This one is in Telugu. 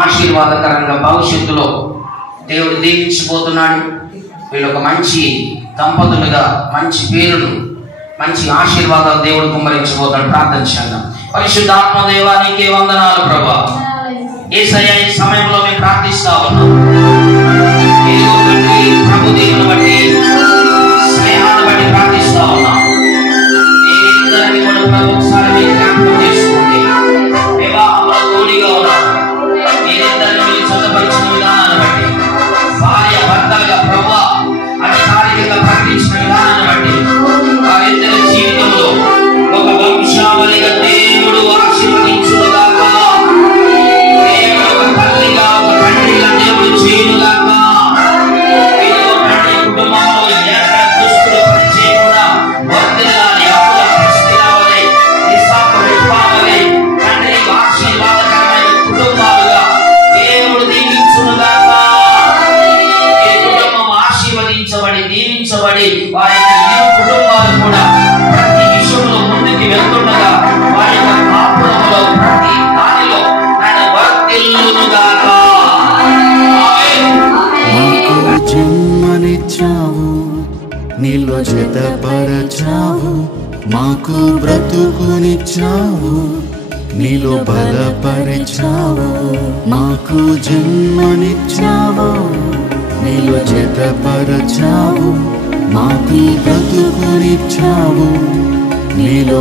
ఆశీర్వాదకరంగా భవిష్యత్తులో దేవుడు దీవించబోతున్నాడు. వీళ్ళు ఒక మంచి దంపతులుగా మంచి పేరును మంచి ఆశీర్వాదాలు దేవుడు కుమ్మరించబోతున్నాడు. ప్రార్థన చేద్దాం. పరిశుద్ధాత్మ దేవానికి వందనాలు ప్రభా. యేసయ్య ఈ సమయంలో మేము ప్రార్థిస్తా ఉన్నాం. ఇదిగో తండ్రి, ప్రభు దేవుని బట్టి స్నేహాన్ని బట్టి ప్రార్థిస్తా ఉన్నాం. మీరిద్దరిని కూడా ప్రభు ఒకసారి మీరు జ్ఞాపకం చేసుకోండి. వివాహంలో తోడుగా ఉన్నారు. మీరిద్దరిని మీరు చదవపరిచిన విధానాన్ని బట్టి, భార్య భర్తలుగా ప్రభు అధికారికంగా ప్రకటించిన విధానాన్ని బట్టి వారిద్దరి జీవితంలో ఒక వంశావళిగా దేవుడు ఆశీర్వదించుగాక. దేవుడు ఒక తల్లిగా ఒక తండ్రిగా దేవుడు చేయుగాక. ఇదిగో తండ్రి కుటుంబంలో ఎక్కడ దుస్తులు పనిచేయకుండా వర్ధిల్లాలి. అప్పుల ప్రశ్నలవలే ఇసాకు విప్పావలే తండ్రి ఆశీర్వాదకరమైన కుటుంబాలుగా దేవుడు దీవించుగాక. ఈ కుటుంబం ఆశీర్వదించబడి దీవించబడి వారి ఇరు కుటుంబాలు కూడా ప్రతి విషయంలో ముందుకు వెళ్తుండగా వారి యొక్క కాపురంలో ప్రతి దానిలో నన్ను వర్ధిల్లుగాక. మాకు జన్మనిచ్చావు, నీలో జతపరచావు. మాకు బ్రతుకునిచ్చావు, నీలో బలపరిచావు. మాకు జన్మనిచ్చావు, నీలో జతపరచావు. మాకు బ్రతుకునిచ్చావు, నీలో